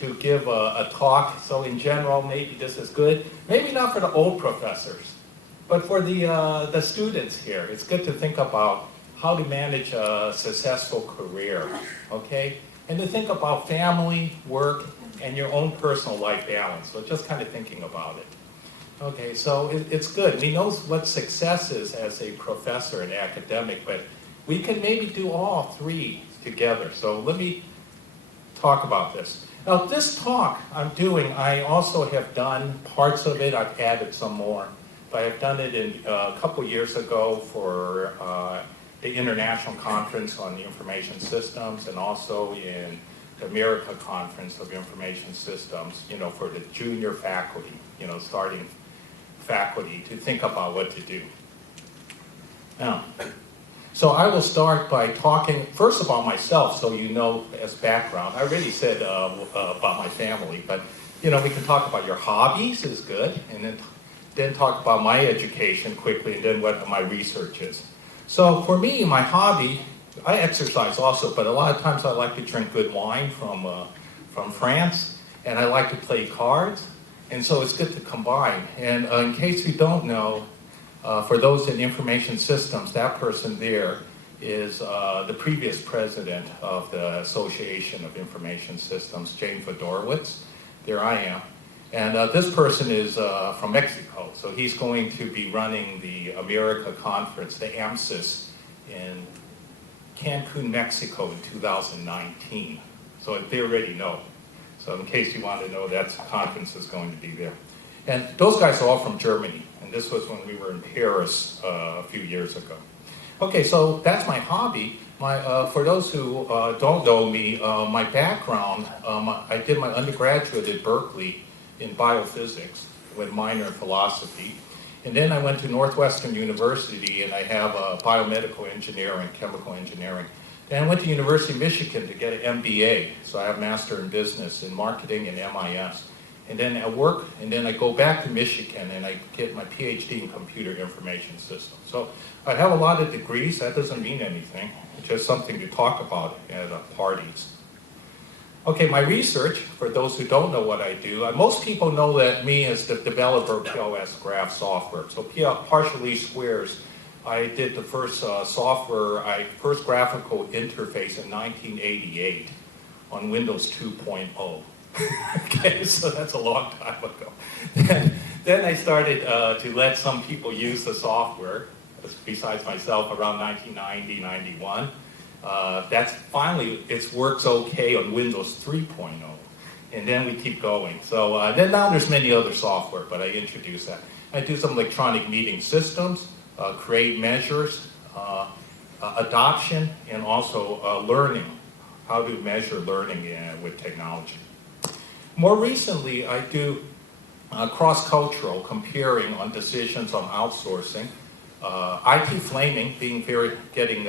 to give a talk. So in general, maybe this is good. Maybe not for the old professors, but for the students here. It's good to think about how to manage a successful career, okay? And to think about family, work, and your own personal life balance. So just kind of thinking about it. Okay, so it's good. We know what success is as a professor and academic, but we can maybe do all three together. So let me talk about this. Now this talk I'm doing, I also have done parts of it. I've added some more. But I've done it a couple years ago for the International Conference on the Information Systems, and also in the America Conference of Information Systems, for the junior faculty, starting faculty to think about what to do. Now, so I will start by talking first about myself, so you know as background. I already said about my family, but we can talk about your hobbies is good, and then talk about my education quickly, and then what my research is. So for me, my hobby, I exercise also, but a lot of times I like to drink good wine from France, and I like to play cards, and so it's good to combine. And in case you don't know, for those in information systems, that person there is the previous president of the Association of Information Systems, Jane Fedorowicz. There I am. And this person is from Mexico, so he's going to be running the America Conference, the AMSIS, in Cancun, Mexico in 2019. So they already know. So in case you want to know, that conference is going to be there. And those guys are all from Germany, and this was when we were in Paris a few years ago. Okay, so that's my hobby. For those who don't know me, my background, I did my undergraduate at Berkeley in biophysics with minor in philosophy. And then I went to Northwestern University, and I have a biomedical engineering, chemical engineering. Then I went to University of Michigan to get an MBA, so I have Master in Business in Marketing and MIS. And then I work, and then I go back to Michigan, and I get my PhD in Computer Information Systems. So I have a lot of degrees. That doesn't mean anything. It's just something to talk about at parties. Okay, my research, for those who don't know what I do, most people know that me as the developer of POS graph software. So partial least squares, I did the first first graphical interface in 1988 on Windows 2.0. Okay, so that's a long time ago. Then I started to let some people use the software, besides myself, around 1990, 91. That's finally, it works okay on Windows 3.0. And then we keep going. So then now there's many other software, but I introduced that. I do some electronic meeting systems, create measures, adoption, and also learning, how to measure learning with technology. More recently, I do cross-cultural comparing on decisions on outsourcing, IT flaming, getting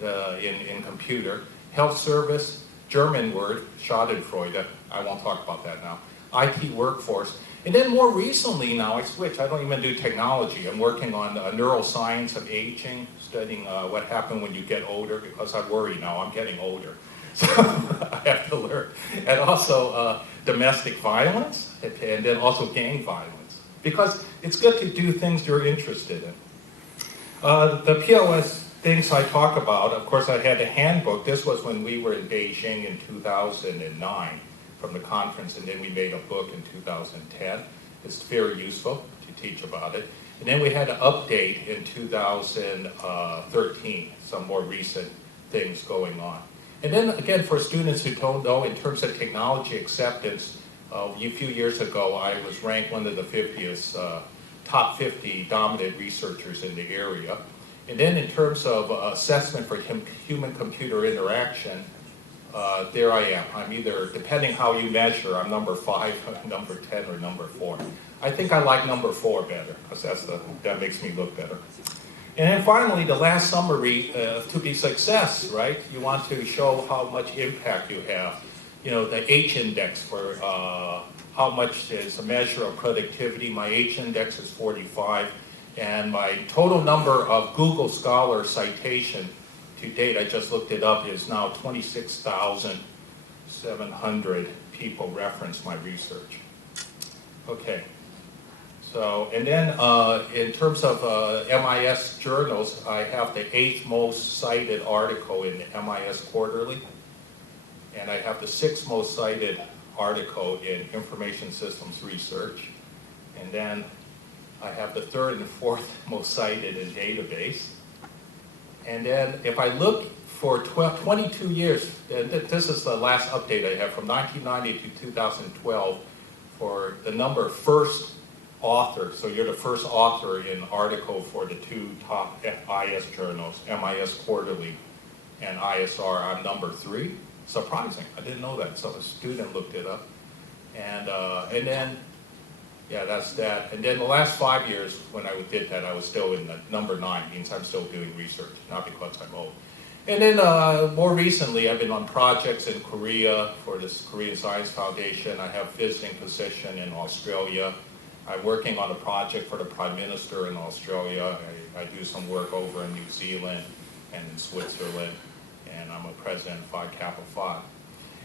in computer, health service, German word, Schadenfreude, I won't talk about that now, IT workforce. And then more recently now, I switched. I don't even do technology. I'm working on neuroscience of aging, studying what happened when you get older, because I worry now, I'm getting older. So I have to learn. And also domestic violence, and then also gang violence. Because it's good to do things you're interested in. The POS things I talk about, of course I had a handbook. This was when we were in Beijing in 2009 from the conference, and then we made a book in 2010. It's very useful to teach about it. And then we had an update in 2013, some more recent things going on. And then again, for students who don't know, in terms of technology acceptance, a few years ago I was ranked one of the top 50 dominant researchers in the area. And then in terms of assessment for human-computer interaction, there I am. I'm either, depending how you measure, I'm number 5, number 10, or number 4. I think I like number 4 better, because that makes me look better. And then finally, the last summary, to be success, right? You want to show how much impact you have. The H index for how much is a measure of productivity. My H index is 45. And my total number of Google Scholar citation to date, I just looked it up, is now 26,000 700 people reference my research. Okay. So, and then in terms of MIS journals, I have the 8th most cited article in the MIS Quarterly, and I have the 6th most cited article in Information Systems Research, and then I have the 3rd and 4th most cited in Database. And then if I look for 22 years, and this is the last update I have from 1990 to 2012 for the number of first author, so you're the first author in article for the 2 top IS journals, MIS Quarterly and ISR. I'm number 3. Surprising, I didn't know that. So a student looked it up, and then yeah, that's that. And then the last 5 years when I did that, I was still in the number 9. Means I'm still doing research, not because I'm old. And then more recently, I've been on projects in Korea for this Korean Science Foundation. I have visiting position in Australia. I'm working on a project for the Prime Minister in Australia. I do some work over in New Zealand and in Switzerland, and I'm a president of Phi Kappa Phi.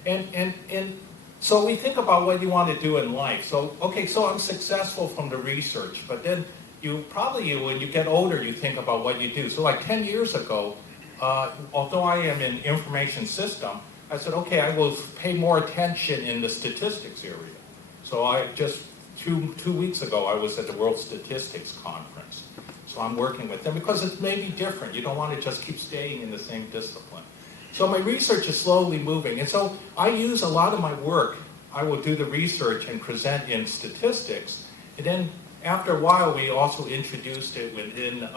And so we think about what you want to do in life. So, okay, so I'm successful from the research, but then you probably, when you get older, you think about what you do. So like 10 years ago, although I am in information system, I said, okay, I will pay more attention in the statistics area. So I just, two weeks ago, I was at the World Statistics Conference. So I'm working with them because it's maybe different. You don't want to just keep staying in the same discipline. So my research is slowly moving. And so I use a lot of my work. I will do the research and present in statistics. And then after a while, we also introduced it within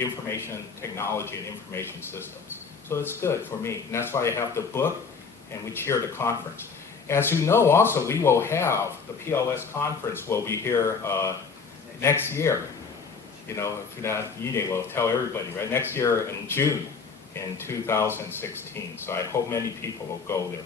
information technology and information systems. So it's good for me. And that's why I have the book and we chair the conference. As you know, also, we will have, the PLS conference will be here next year. You know, if you're not meeting, we'll tell everybody, right? Next year in June in 2016. So I hope many people will go there.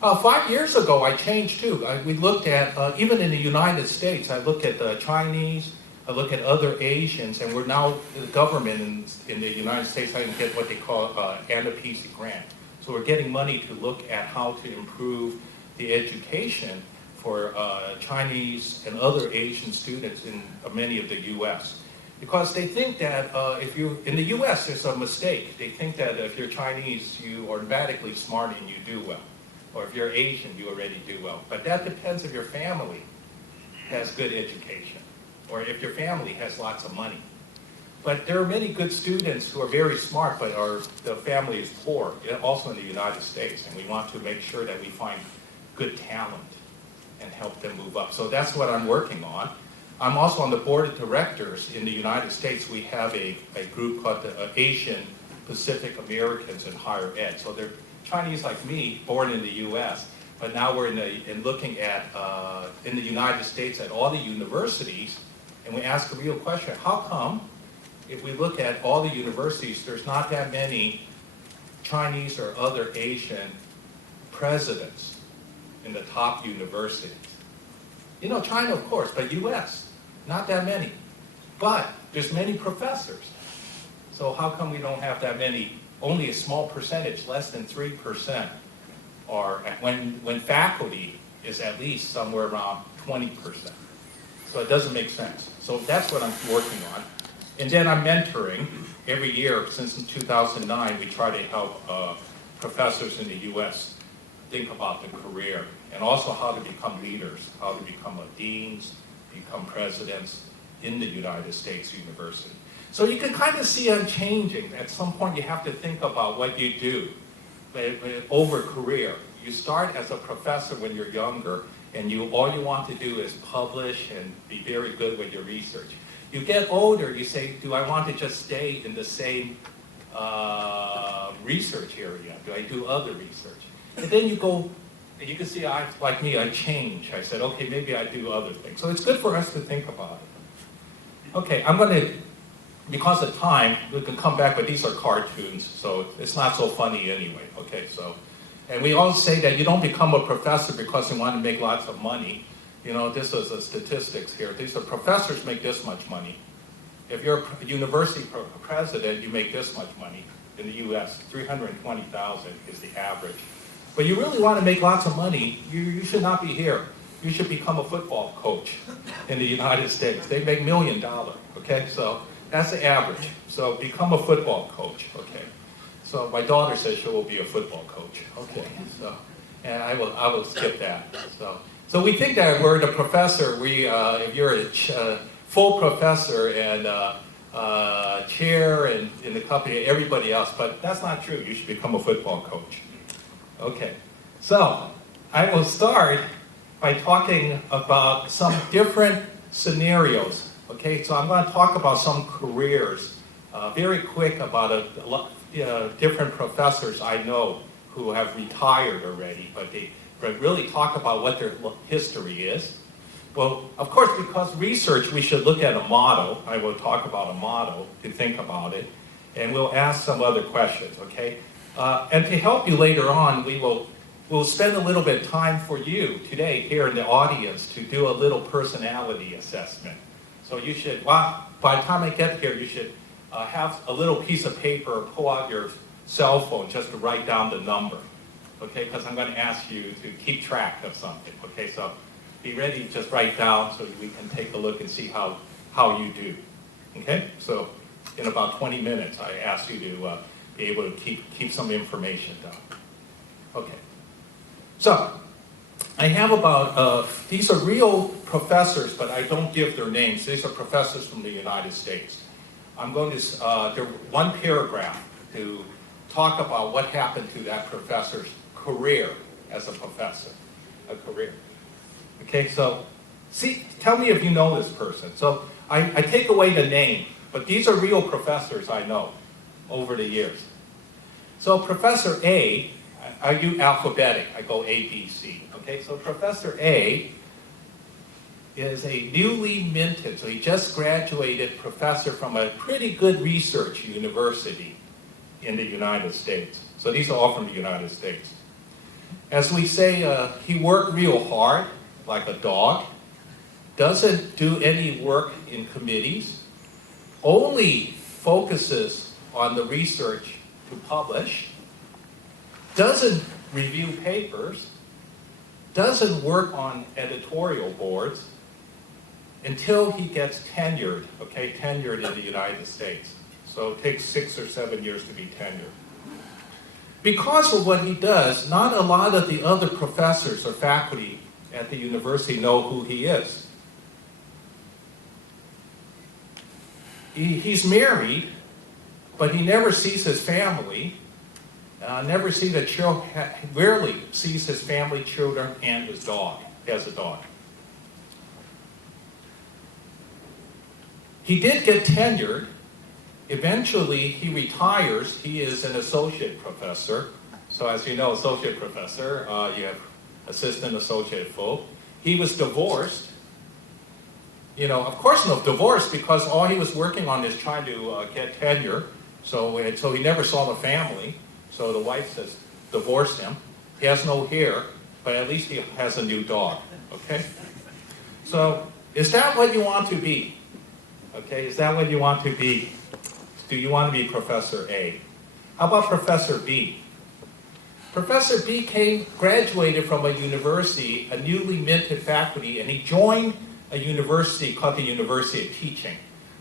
5 years ago, I changed too. We looked at, even in the United States, I look at the Chinese, I look at other Asians, and we're now, the government in the United States, I can get what they call NPC grant. So we're getting money to look at how to improve the education for Chinese and other Asian students in many of the U.S. Because they think that if you, in the U.S. there's a mistake. They think that if you're Chinese, you are automatically smart and you do well. Or if you're Asian, you already do well. But that depends if your family has good education, or if your family has lots of money. But there are many good students who are very smart, but the family is poor, also in the United States, and we want to make sure that we find good talent and help them move up. So that's what I'm working on. I'm also on the board of directors in the United States. We have a group called the Asian Pacific Americans in Higher Ed. So they're Chinese like me, born in the U.S., but now we're in looking at, in the United States, at all the universities, and we ask a real question: how come, if we look at all the universities, there's not that many Chinese or other Asian presidents in the top universities? You know, China, of course, but U.S., not that many. But there's many professors. So how come we don't have that many? Only a small percentage, less than 3%, are, when faculty is at least somewhere around 20%. So it doesn't make sense. So that's what I'm working on. And then I'm mentoring every year since 2009. We try to help professors in the U.S. think about the career and also how to become leaders, how to become deans, become presidents in the United States University. So you can kind of see I'm changing. At some point you have to think about what you do over career. You start as a professor when you're younger, and all you want to do is publish and be very good with your research. You get older, you say, do I want to just stay in the same research area? Do I do other research? And then you go, and you can see, like me, I change. I said, okay, maybe I do other things. So it's good for us to think about it. Okay, I'm going to, because of time, we can come back, but these are cartoons, so it's not so funny anyway, okay? So, and we always say that you don't become a professor because you want to make lots of money. You know, this is the statistics here. These are professors make this much money. If you're a university president, you make this much money. In the U.S., $320,000 is the average. but you really want to make lots of money, you should not be here. You should become a football coach in the United States. They make $1 million, okay? So that's the average. So become a football coach, okay? So my daughter says she will be a football coach, okay? So, and I will skip that. So we think that we're the professor. If you're a full professor and chair and in the company, everybody else, but that's not true. You should become a football coach. Okay, so I will start by talking about some different scenarios. Okay, so I'm going to talk about some careers, very quick about a lot, different professors I know who have retired already, but really talk about what their history is. Well, of course, because research, we should look at a model. I will talk about a model to think about it, and we'll ask some other questions, okay? And to help you later on, we'll spend a little bit of time for you today here in the audience to do a little personality assessment. So you should, by the time I get here, you should have a little piece of paper, pull out your cell phone just to write down the number, okay? Because I'm going to ask you to keep track of something, okay? So be ready to just write down so we can take a look and see how you do, okay? So in about 20 minutes, I ask you to be able to keep some information down. Okay. So I have about, these are real professors, but I don't give their names. These are professors from the United States. I'm going to, one paragraph to talk about what happened to that professor's career as a professor, a career. Okay, so tell me if you know this person. So I take away the name, but these are real professors I know over the years. So Professor A, I do alphabetic, I go A, B, C. Okay, so Professor A is a newly minted, so he just graduated professor from a pretty good research university in the United States. So these are all from the United States. As we say, he worked real hard, like a dog, doesn't do any work in committees, only focuses on the research to publish, doesn't review papers, doesn't work on editorial boards until he gets tenured, okay, tenured in the United States. So it takes 6 or 7 years to be tenured. Because of what he does, not a lot of the other professors or faculty at the university know who he is. He's married, but he never sees his family, rarely sees his family, children, and his dog. He has a dog. He did get tenured. Eventually, he retires. He is an associate professor. So as you know, associate professor, you have assistant, associate, full. He was divorced. You know, of course no, divorced because all he was working on is trying to get tenure. So he never saw the family. So the wife says, divorce him. He has no hair, but at least he has a new dog, okay? So is that what you want to be? Okay, is that what you want to be? Do you want to be Professor A? How about Professor B? Professor B graduated from a university, a newly minted faculty, and he joined a university called the University of Teaching.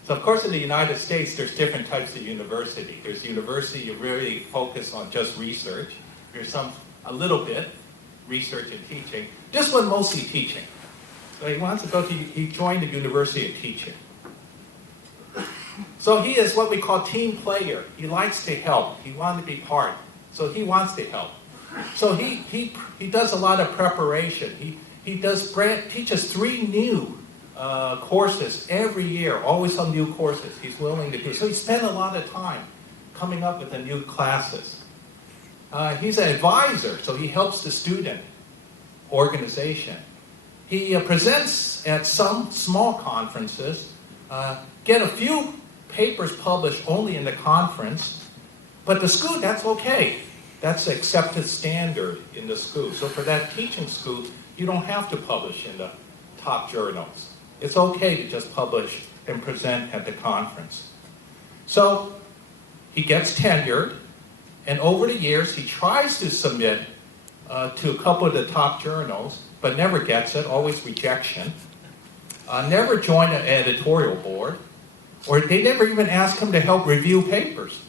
So of course in the United States, there's different types of university. There's university you really focus on just research. There's a little bit, research and teaching. This one mostly teaching. So he wants to go to, he joined the University of Teaching. So he is what we call team player. He likes to help. He wants to be part. So he wants to help. So he does a lot of preparation. He teaches 3 new courses every year, always some new courses he's willing to do. So he spent a lot of time coming up with the new classes. He's an advisor, so he helps the student organization. He presents at some small conferences, get a few papers published only in the conference, but the school, that's okay. That's the accepted standard in the school. So for that teaching school, you don't have to publish in the top journals. It's okay to just publish and present at the conference. So he gets tenured, and over the years, he tries to submit to a couple of the top journals, but never gets it, always rejection. Never joined an editorial board, or they never even ask him to help review papers.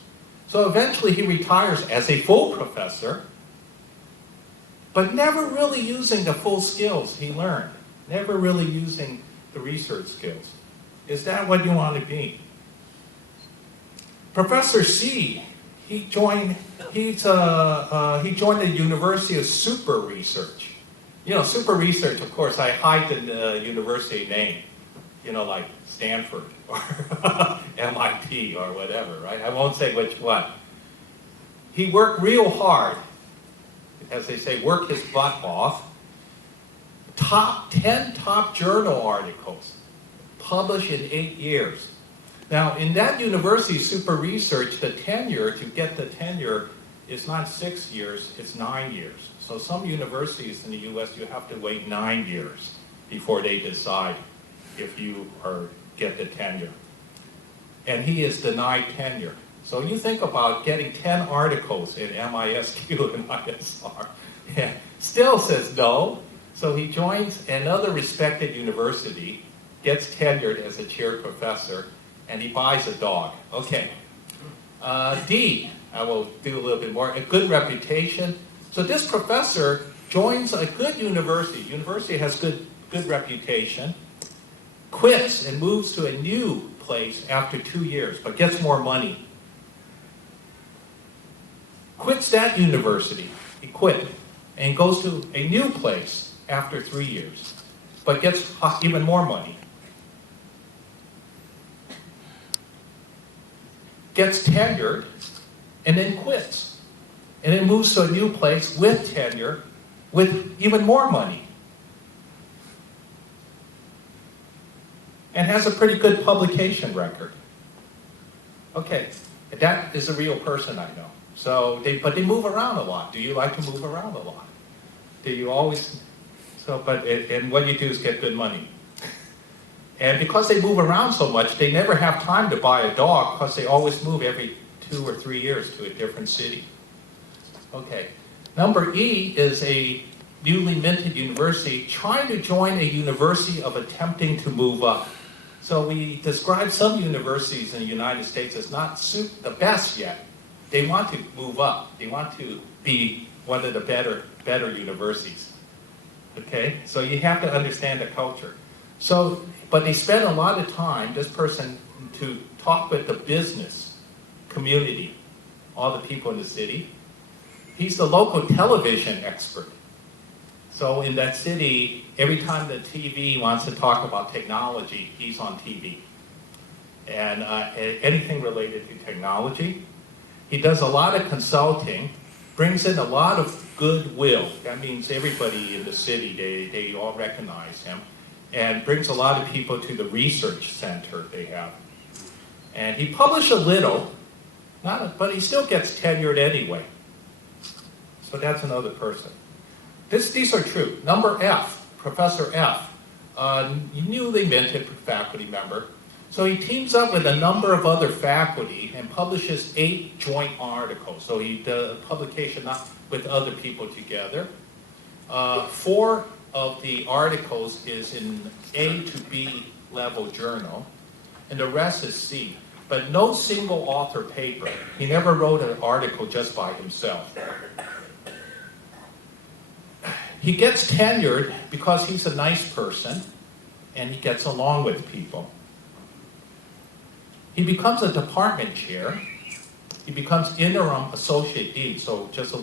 So eventually he retires as a full professor, but never really using the full skills he learned, never really using the research skills. Is that what you want to be? Professor C, he joined the University of Super Research. You know, super research, of course, I hide the university name, you know, like Stanford or MIT or whatever, right? I won't say which one. He worked real hard, as they say, worked his butt off. 10 top journal articles published in 8 years. Now, in that university, super research, the tenure, to get the tenure, is not 6 years, it's 9 years. So some universities in the US, you have to wait 9 years before they decide if you get the tenure. And he is denied tenure. So you think about getting 10 articles in MISQ and ISR, and still says no. So he joins another respected university, gets tenured as a chair professor, and he buys a dog. Okay. D, I will do a little bit more. A good reputation. So this professor joins a good university. University has good reputation. Quits and moves to a new place after 2 years, but gets more money. Quits that university. He quit and goes to a new place after 3 years, but gets even more money. Gets tenured, and then quits. And then moves to a new place with tenure, with even more money. And has a pretty good publication record. Okay, that is a real person I know. So, but they move around a lot. Do you like to move around a lot? Do you always, and what you do is get good money. And because they move around so much, they never have time to buy a dog because they always move every 2 or 3 years to a different city. Okay. Number E is a newly minted university trying to join a university of attempting to move up. So we describe some universities in the United States as not the best yet. They want to move up. They want to be one of the better universities. Okay? So you have to understand the culture. So, but they spend a lot of time, this person, to talk with the business community, all the people in the city. He's the local television expert. So in that city, every time the TV wants to talk about technology, he's on TV. And anything related to technology. He does a lot of consulting, brings in a lot of goodwill. That means everybody in the city, they all recognize him. And brings a lot of people to the research center they have. And he published a little, but he still gets tenured anyway. So that's another person. These are true. Number F, Professor F, newly minted faculty member. So he teams up with a number of other faculty and publishes 8 joint articles. So he does publication not with other people together. 4 of the articles is in A to B level journal, and the rest is C. But no single author paper. He never wrote an article just by himself. He gets tenured because he's a nice person, and he gets along with people. He becomes a department chair. He becomes interim associate dean, so just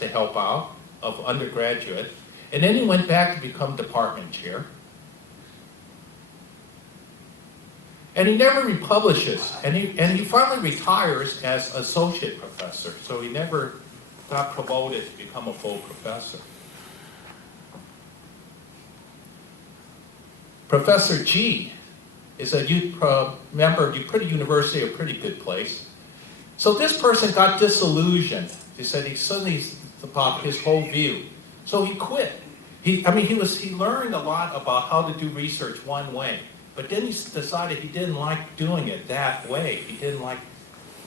to help out, of undergraduate. And then he went back to become department chair. And he never republishes. And he finally retires as associate professor. So he never got promoted to become a full professor. Professor G is a member of Pretty University, a pretty good place. So this person got disillusioned. He said he suddenly about his whole view. So he quit. He learned a lot about how to do research one way, but then he decided he didn't like doing it that way. He didn't like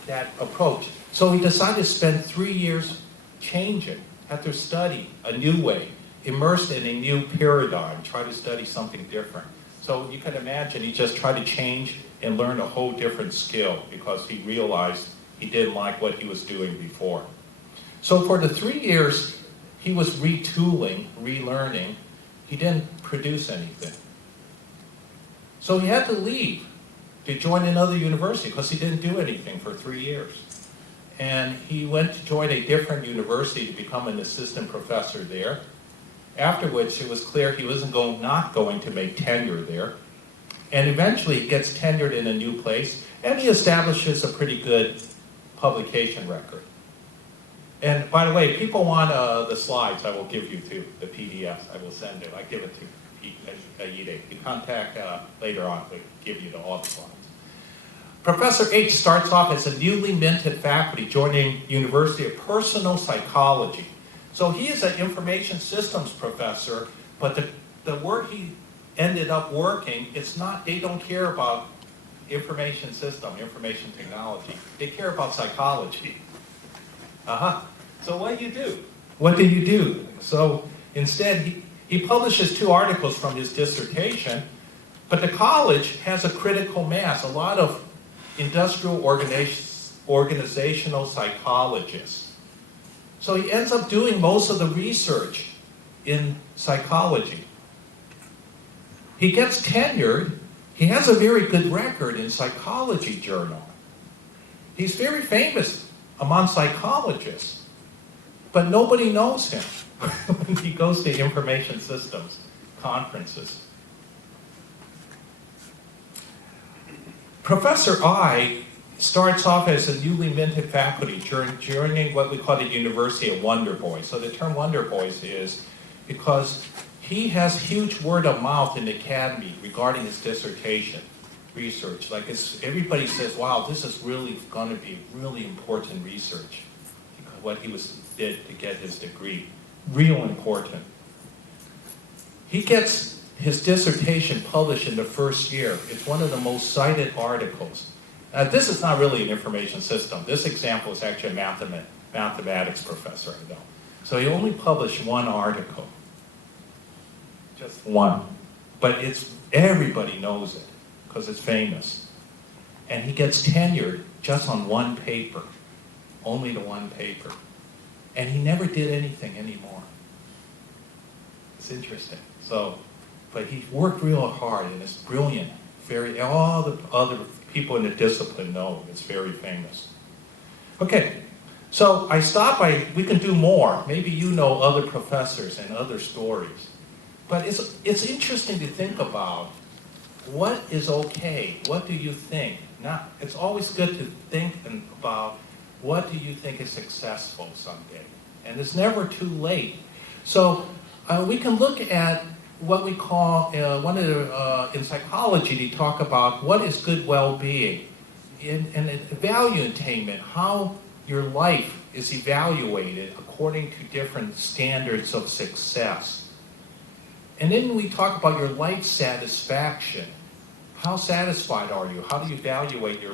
that approach. So he decided to spend 3 years changing. had to study a new way, immersed in a new paradigm, try to study something different. So you can imagine he just tried to change and learn a whole different skill because he realized he didn't like what he was doing before. So for the 3 years he was retooling, relearning, he didn't produce anything. So he had to leave to join another university because he didn't do anything for 3 years. And he went to join a different university to become an assistant professor there, after which it was clear he wasn't not going to make tenure there. And eventually he gets tenured in a new place, and he establishes a pretty good publication record. And by the way, if people want the slides, I will give you too, the PDFs. I will send it. I give it to Aide. You contact later on, we'll give you all the slides. Professor H starts off as a newly minted faculty joining University of Personal Psychology. So he is an information systems professor, but the work he ended up working, it's not, they don't care about information information technology. They care about psychology. So what do you do? What do you do? So instead, he publishes 2 articles from his dissertation, but the college has a critical mass, a lot of industrial organizational psychologists. So he ends up doing most of the research in psychology. He gets tenured. He has a very good record in psychology journal. He's very famous among psychologists, but nobody knows him when he goes to information systems conferences. Professor I starts off as a newly minted faculty joining what we call the University of Wonder Boys. So the term Wonder Boys is because he has huge word of mouth in the academy regarding his dissertation research. Like everybody says, wow, this is really going to be really important research. What he did to get his degree, real important. He gets his dissertation published in the first year. It's one of the most cited articles. This is not really an information system. This example is actually a mathematics professor I know. So he only published 1 article. Just 1. But everybody knows it because it's famous. And he gets tenured just on 1 paper. Only the 1 paper. And he never did anything anymore. It's interesting. But he worked real hard and it's brilliant. All the other people in the discipline know it's very famous. Okay, so I stopped we can do more. Maybe you know other professors and other stories. But it's interesting to think about what is okay, what do you think? It's always good to think about what do you think is successful someday? And it's never too late. So we can look at what we call, in psychology, they talk about what is good well-being. And value attainment, how your life is evaluated according to different standards of success. And then we talk about your life satisfaction. How satisfied are you? How do you evaluate your